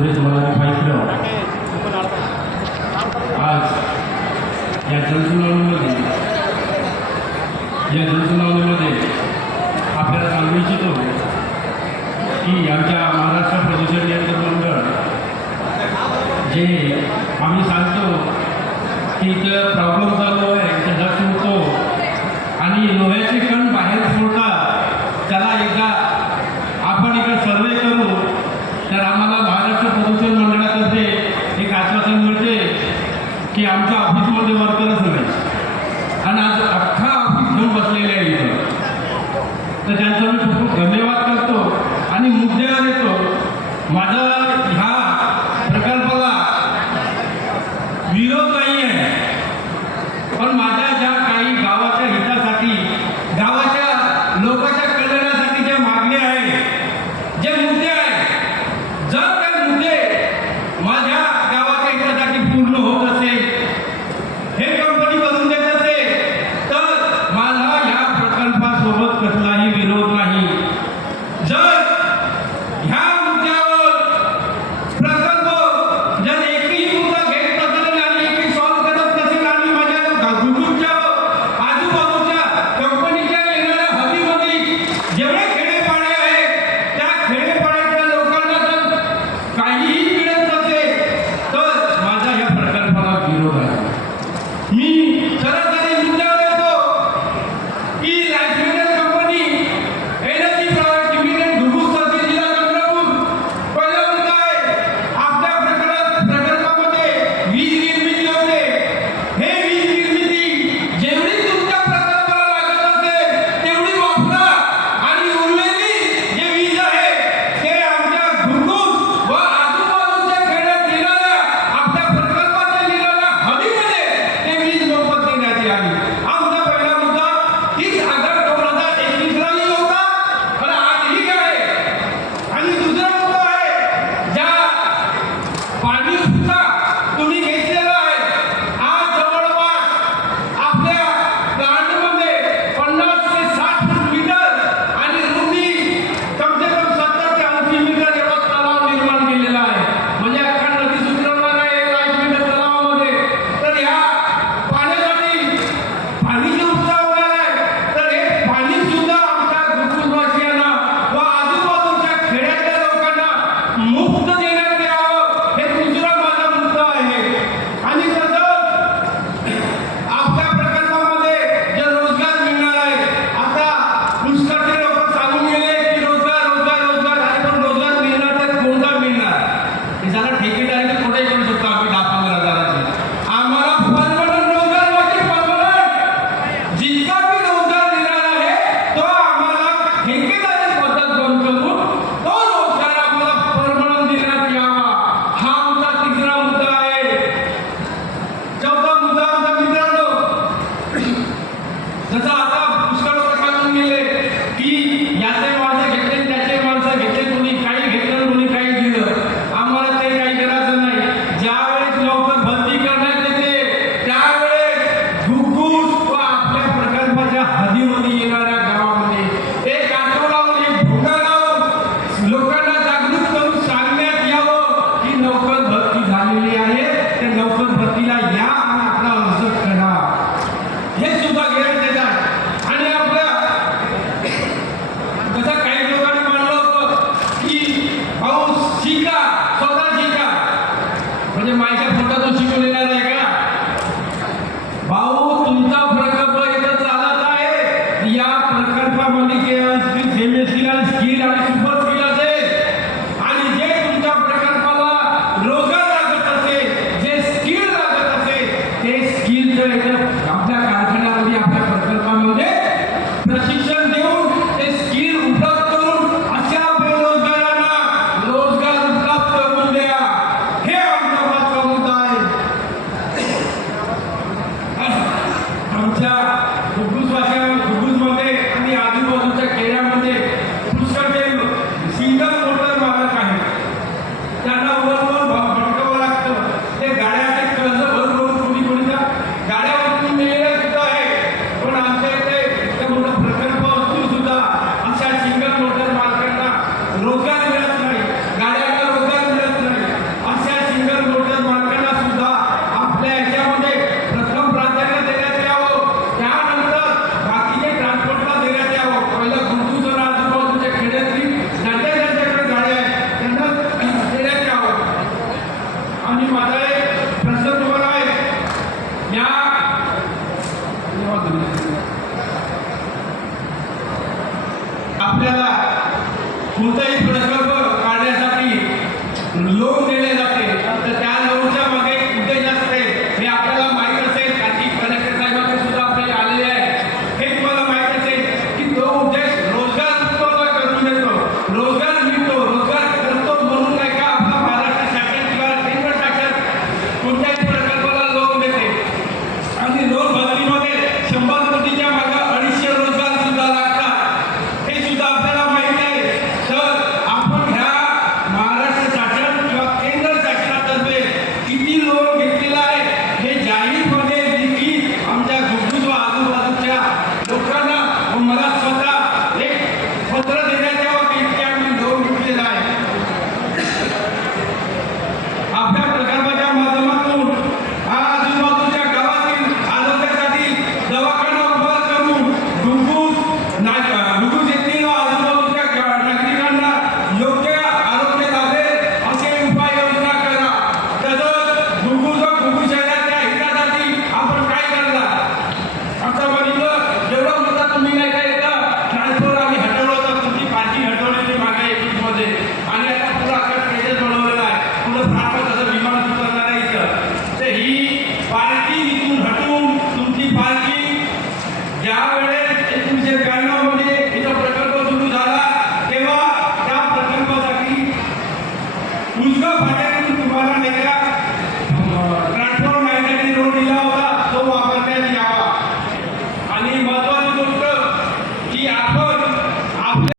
सुरेश मी पाहिलं आज या जनसुनावणीमध्ये या जनसुनावणीमध्ये आपल्याला सांगू इच्छितो की आमच्या महाराष्ट्र प्रदूषण नियंत्रण मंडळ जे आम्ही सांगतो की इथं प्रॉब्लेम चालू आहे त्याचा सुटतो आणि लोह्याचे कण बाहेर सोडतात त्याला एकदा आपण इकडे सर्वे करू तर आम्हाला तर त्यांचा मी खूप धन्यवाद करतो आणि मुद्द्यावर येतो माझं 那사 합. মাইকের ফোনটা তো ঠিক হলে না। आपल्याला कोणताही प्रश्न